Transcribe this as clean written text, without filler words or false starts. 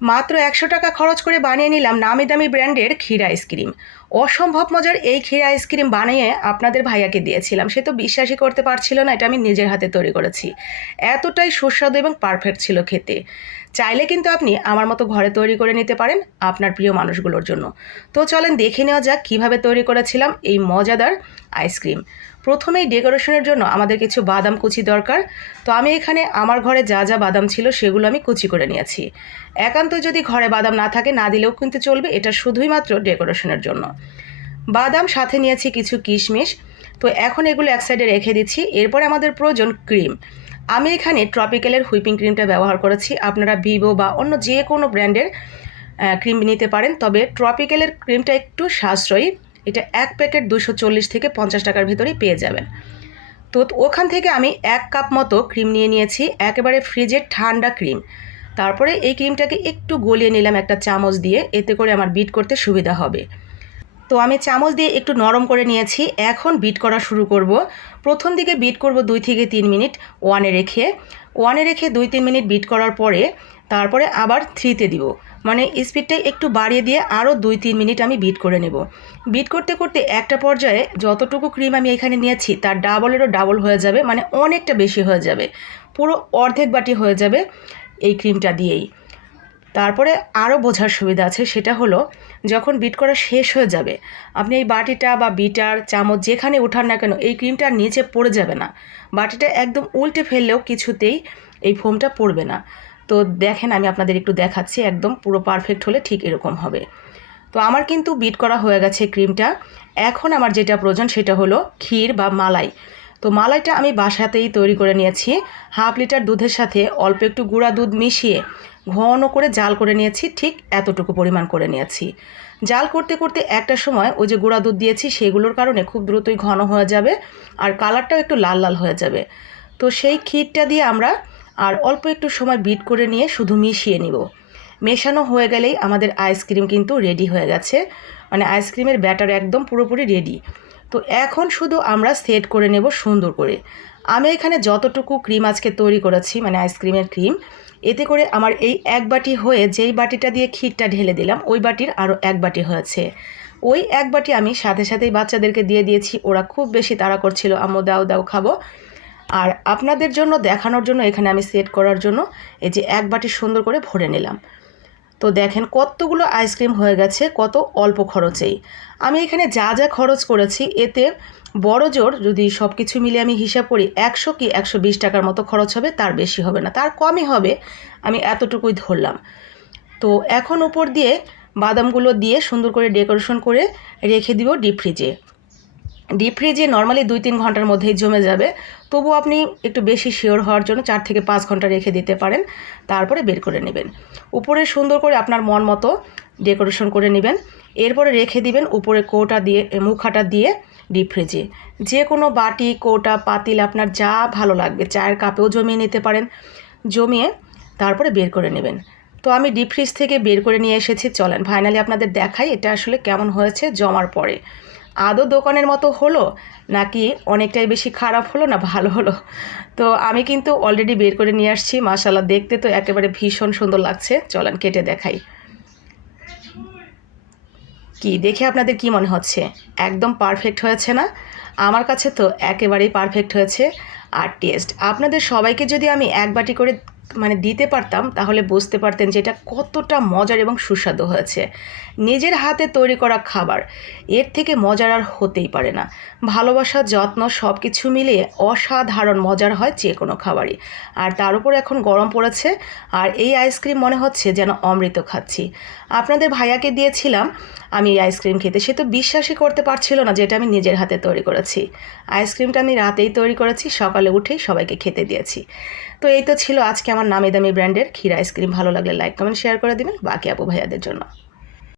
মাত্র ১০০ টাকা খরচ করে বানিয়ে নিলাম নামি দামি ব্র্যান্ডের ক্ষীর আইসক্রিম। অসম্ভব মজার এই ক্ষীর আইসক্রিম বানিয়ে আপনাদের ভাইয়াকে দিয়েছিলাম, সে তো বিশ্বাসই করতে পারছিল না এটা আমি নিজের হাতে তৈরি করেছি। এতটাই সুস্বাদু এবং পারফেক্ট ছিল খেতে। চাইলে কিন্তু আপনি আমার মতো ঘরে তৈরি করে নিতে পারেন আপনার প্রিয় মানুষগুলোর জন্য। তো চলেন দেখে নেওয়া যাক কীভাবে তৈরি করেছিলাম এই মজাদার আইসক্রিম। প্রথমেই ডেকোরেশনের জন্য আমাদের কিছু বাদাম কুচি দরকার। তো আমি এখানে আমার ঘরে যা যা বাদাম ছিল সেগুলো আমি কুচি করে নিয়েছি। একান্ত যদি ঘরে বাদাম না থাকে না দিলেও কিন্তু চলবে, এটা শুধুই মাত্র ডেকোরেশনের জন্য। বাদাম সাথে নিয়েছি কিছু কিশমিশ। তো এখন এগুলো এক সাইডে রেখে দিচ্ছি। এরপরে আমাদের প্রয়োজন ক্রিম। আমি এখানে ট্রপিক্যালের হুইপিং ক্রিমটা ব্যবহার করেছি। আপনারা ভিভো বা অন্য যে কোনো ব্র্যান্ডের ক্রিম নিতে পারেন, তবে ট্রপিক্যালের ক্রিমটা একটু সাশ্রয়ী। এটা এক প্যাকেট 240 থেকে 50 টাকার ভিতরেই পেয়ে যাবেন। তো ওখান থেকে আমি 1 কাপ মতো ক্রিম নিয়ে নিয়েছি, একেবারে ফ্রিজের ঠান্ডা ক্রিম। তারপরে এই ক্রিমটাকে একটু গলিয়ে নিলাম একটা চামচ দিয়ে, এতে করে আমার বিট করতে সুবিধা হবে। তো আমি চামচ দিয়ে একটু নরম করে নিয়েছি। এখন বিট করা শুরু করব। প্রথম দিকে বিট করব 2 থেকে 3 মিনিট ওয়ানে রেখে 2-3 মিনিট বিট করার পরে তারপরে আবার 3-তে দিব, মানে স্পিডটা একটু বাড়িয়ে দিয়ে আরও 2-3 মিনিট আমি বিট করে নেব। বিট করতে করতে একটা পর্যায়ে যতটুকু ক্রিম আমি এখানে নিয়েছি তার ডাবলেরও ডাবল হয়ে যাবে, মানে অনেকটা বেশি হয়ে যাবে, পুরো অর্ধেক বাটি হয়ে যাবে এই ক্রিমটা দিয়েই। তারপরে আরও বোঝার সুবিধা আছে, সেটা হলো যখন বিট করা শেষ হয়ে যাবে আপনি এই বাটিটা বা বিটার চামচ যেখানে ওঠান না কেন এই ক্রিমটা নিচে পড়ে যাবে না। বাটিটা একদম উল্টে ফেললেও কিছুতেই এই ফোমটা পড়বে না। তো দেখেন আমি আপনাদের একটু দেখাচ্ছি, একদম পুরো পারফেক্ট হলে ঠিক এরকম হবে। তো আমার কিন্তু বিট করা হয়ে গেছে ক্রিমটা। এখন আমার যেটা প্রয়োজন সেটা হলো ক্ষীর বা মালাই। তো মালাইটা আমি বাসাতেই তৈরি করে নিয়েছি। 1/2 লিটার দুধের সাথে অল্প একটু গুঁড়া দুধ মিশিয়ে ঘন করে জাল করে নিয়েছি, ঠিক এতটুকু পরিমাণ করে নিয়েছি। জাল করতে করতে একটা সময় ওই যে গুঁড়া দুধ দিয়েছি সেগুলোর কারণে খুব দ্রুতই ঘন হয়ে যাবে আর কালারটাও একটু লাল লাল হয়ে যাবে। তো সেই ক্ষীরটা দিয়ে আমরা আর অল্প একটু সময় বিট করে নিয়ে শুধু মিশিয়ে নিব। মেশানো হয়ে গেলেই আমাদের আইসক্রিম কিন্তু রেডি হয়ে গেছে, মানে আইসক্রিমের ব্যাটার একদম পুরোপুরি রেডি। তো এখন শুধু আমরা সেট করে নেব সুন্দর করে। আমি এখানে যতটুকু ক্রিম আজকে তৈরি করেছি, মানে আইসক্রিমের ক্রিম, এতে করে আমার এই 1 বাটি হয়ে যেই বাটিটা দিয়ে ক্ষীরটা ঢেলে দিলাম ওই বাটির আরও 1 বাটি হয়েছে। ওই 1 বাটি আমি সাথে সাথেই বাচ্চাদেরকে দিয়ে দিয়েছি, ওরা খুব বেশি তাড়া করছিল আম্মু দাও দাও খাবো। আর আপনাদের জন্য দেখানোর জন্য এখানে আমি সেট করার জন্য এই যে 1 বাটি সুন্দর করে ভরে নিলাম। তো দেখেন কতগুলো আইসক্রিম হয়ে গেছে কত অল্প খরচেই। আমি এখানে যা যা খরচ করেছি এতে বড় জোর যদি সব কিছু মিলে আমি হিসাব করি 100 কি 120 টাকার মতো খরচ হবে, তার বেশি হবে না, তার কমই হবে, আমি এতটুকুই ধরলাম। তো এখন উপর দিয়ে বাদামগুলো দিয়ে সুন্দর করে ডেকোরেশন করে রেখে দিব ডিপ ফ্রিজে নর্মালি 2-3 ঘন্টার মধ্যেই জমে যাবে। তবু আপনি একটু বেশি শিওর হওয়ার জন্য 4 থেকে 5 ঘন্টা রেখে দিতে পারেন, তারপরে বের করে নেবেন। উপরে সুন্দর করে আপনার মন মতো ডেকোরেশন করে নেবেন, এরপরে রেখে দিবেন উপরে কৌটা দিয়ে মুখাটা দিয়ে ডিপ ফ্রিজে। যে কোনো বাটি কৌটা পাতিল আপনার যা ভালো লাগবে, চায়ের কাপেও জমিয়ে নিতে পারেন, জমিয়ে তারপরে বের করে নেবেন। তো আমি ডিপ ফ্রিজ থেকে বের করে নিয়ে এসেছি, চলেন ফাইনালি আপনাদের দেখাই এটা আসলে কেমন হয়েছে জমার পরে। আদৌ দোকানের মতো হলো নাকি অনেকটাই বেশি খারাপ হলো না ভালো হলো। তো আমি কিন্তু অলরেডি বের করে নিয়ে আসছি, মাশাআল্লাহ দেখতে তো একেবারে ভীষণ সুন্দর লাগছে। চলেন কেটে দেখাই। কি দেখে আপনাদের কি মনে হচ্ছে? একদম পারফেক্ট হয়েছে না? আমার কাছে তো একেবারেই পারফেক্ট হয়েছে। আর টেস্ট আপনাদের সবাইকে যদি আমি 1 বাটি করে মানে দিতে পারতাম তাহলে বুঝতে পারতেন যে এটা কতটা মজার এবং সুস্বাদু হয়েছে। নিজের হাতে তৈরি করা খাবার এর থেকে মজার আর হতেই পারে না। ভালোবাসা যত্ন সব কিছু মিলিয়ে অসাধারণ মজার হয় যে কোনো খাবারই। আর তার উপর এখন গরম পড়েছে আর এই আইসক্রিম মনে হচ্ছে যেন অমৃত খাচ্ছি। আপনাদের ভাইয়াকে দিয়েছিলাম আমি এই আইসক্রিম খেতে, সে তো বিশ্বাসই করতে পারছিল না যে এটা আমি নিজের হাতে তৈরি করেছি। আইসক্রিমটা আমি রাতেই তৈরি করেছি, সকালে উঠেই সবাইকে খেতে দিয়েছি। তো এই তো ছিল আজকে আমার নামি দামি ব্র্যান্ডের ক্ষীর আইসক্রিম। ভালো লাগলে লাইক কমেন্ট শেয়ার করে দিবেন বাকি আপু ভাইয়াদের জন্য।